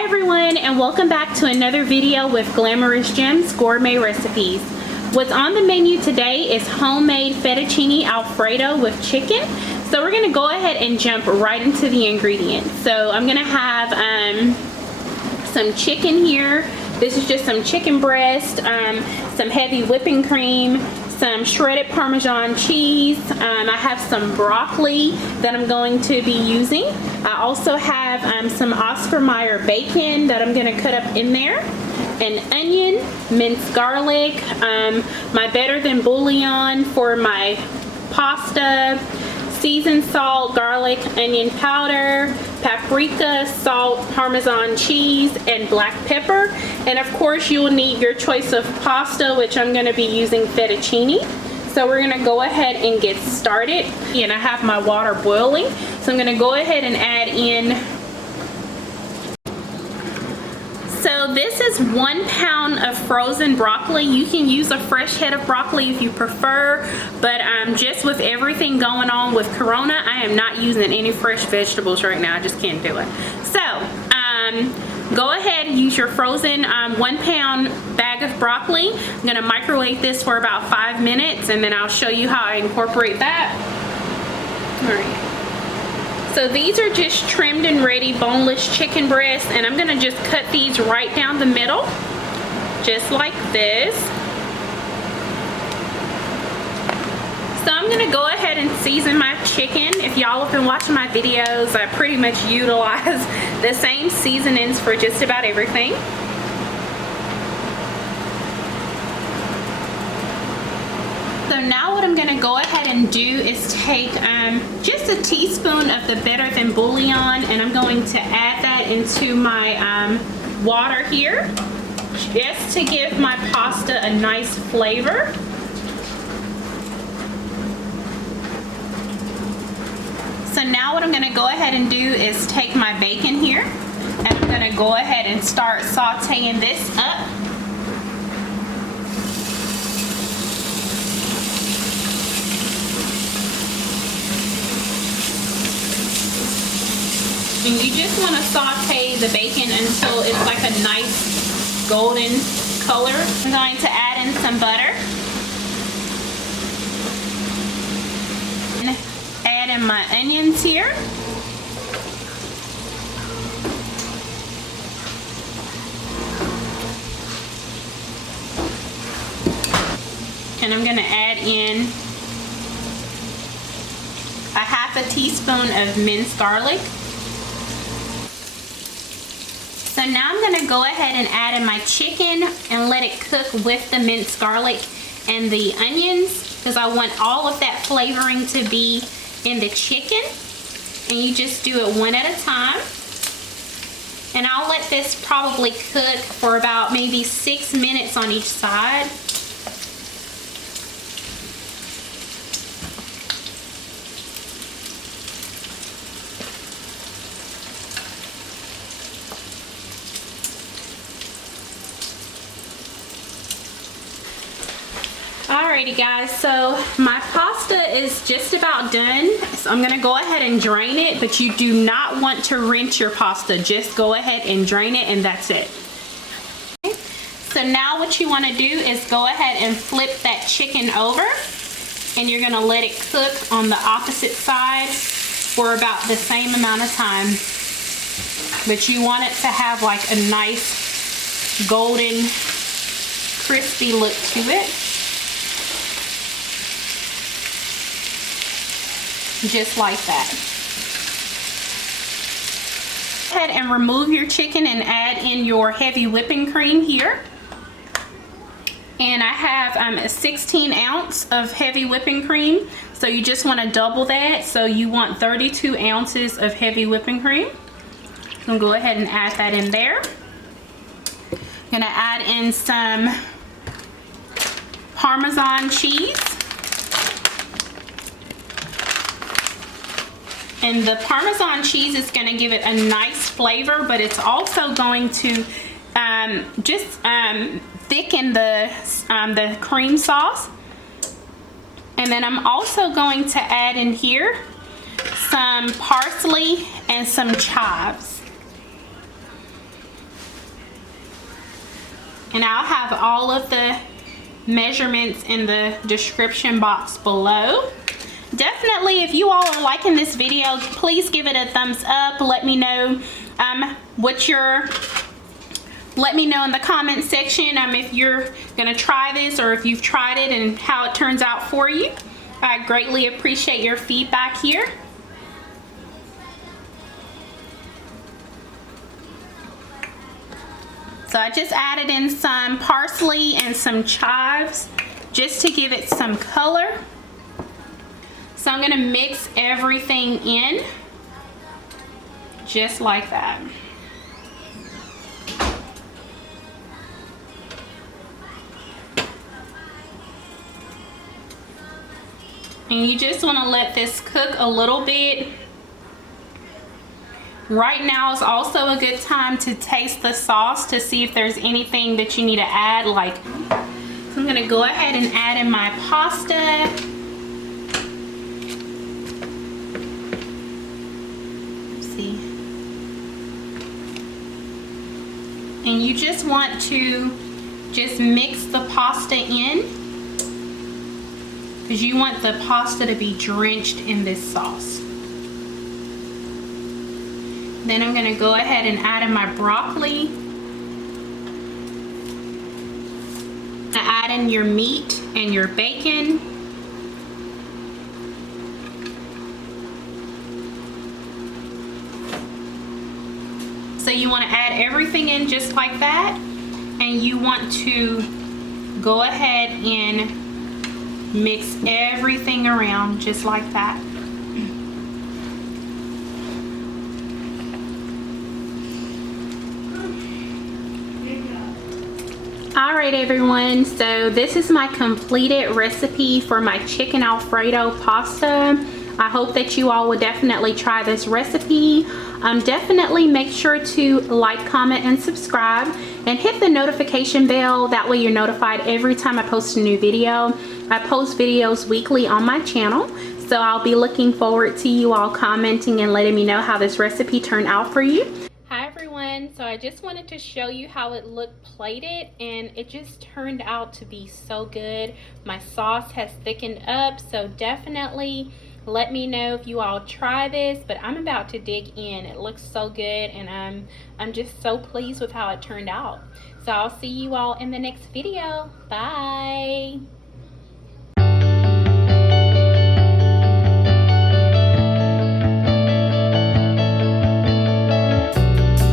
Hi everyone, and welcome back to another video with Glameres Gems Gourmet Recipes. What's on the menu today is homemade fettuccine alfredo with chicken. So we're gonna go ahead and jump right into the ingredients. So I'm gonna have some chicken here. This is just some chicken breast, some heavy whipping cream, some shredded Parmesan cheese. I have some broccoli that I'm going to be using. I also have some Oscar Mayer bacon that I'm going to cut up in there, an onion, minced garlic, my better than bouillon for my pasta, seasoned salt, garlic, onion powder, paprika, salt, Parmesan cheese, and black pepper. And of course you'll need your choice of pasta, which I'm going to be using fettuccine. So we're going to go ahead and get started. And I have my water boiling, so I'm going to go ahead and add in. So this is 1 pound of frozen broccoli. You can use a fresh head of broccoli if you prefer, but just with everything going on with Corona, I am not using any fresh vegetables right now. I just can't do it. So go ahead and use your frozen 1 pound bag of broccoli. I'm gonna microwave this for about 5 minutes, and then I'll show you how I incorporate that. All right. So these are just trimmed and ready boneless chicken breasts, and I'm gonna just cut these right down the middle, just like this. So I'm gonna go ahead and season my chicken. If y'all have been watching my videos, I pretty much utilize the same seasonings for just about everything. So now what I'm going to go ahead and do is take just a teaspoon of the better than bouillon, and I'm going to add that into my water here, just to give my pasta a nice flavor. So now what I'm going to go ahead and do is take my bacon here, and I'm going to go ahead and start sauteing this up. And you just want to saute the bacon until it's like a nice golden color. I'm going to add in some butter. And add in my onions here. And I'm going to add in a ½ teaspoon of minced garlic. So now I'm going to go ahead and add in my chicken and let it cook with the minced garlic and the onions, because I want all of that flavoring to be in the chicken. And you just do it one at a time. And I'll let this probably cook for about maybe 6 minutes on each side. Alrighty guys, so my pasta is just about done. So I'm gonna go ahead and drain it, but you do not want to rinse your pasta. Just go ahead and drain it, and that's it. Okay. So now what you wanna do is go ahead and flip that chicken over, and you're gonna let it cook on the opposite side for about the same amount of time. But you want it to have like a nice golden, crispy look to it. Just like that. Go ahead and remove your chicken and add in your heavy whipping cream here. And I have a 16 ounce of heavy whipping cream. So you just want to double that. So you want 32 ounces of heavy whipping cream. So go ahead and add that in there. I'm gonna add in some Parmesan cheese. And the Parmesan cheese is going to give it a nice flavor, but it's also going to just thicken the cream sauce. And then I'm also going to add in here some parsley and some chives. And I'll have all of the measurements in the description box below. Definitely, if you all are liking this video, please give it a thumbs up. Let me know let me know in the comment section if you're gonna try this or if you've tried it and how it turns out for you. I greatly appreciate your feedback here. So I just added in some parsley and some chives just to give it some color. So I'm gonna mix everything in just like that. And you just want to let this cook a little bit. Right now is also a good time to taste the sauce to see if there's anything that you need to add. So I'm going to go ahead and add in my pasta. Let's see. And you just want to just mix the pasta in, because you want the pasta to be drenched in this sauce. Then I'm gonna go ahead and add in my broccoli. Add in your meat and your bacon. So you wanna add everything in just like that, and you want to go ahead and mix everything around just like that. All right, everyone, so this is my completed recipe for my chicken Alfredo pasta. I hope that you all will definitely try this recipe. Definitely make sure to like, comment, and subscribe, and hit the notification bell. That way you're notified every time I post a new video. I post videos weekly on my channel, so I'll be looking forward to you all commenting and letting me know how this recipe turned out for you. Hi everyone, so I just wanted to show you how it looked plated, and it just turned out to be so good. My sauce has thickened up, so definitely let me know if you all try this, but I'm about to dig in. It looks so good, and I'm just so pleased with how it turned out. So I'll see you all in the next video. Bye.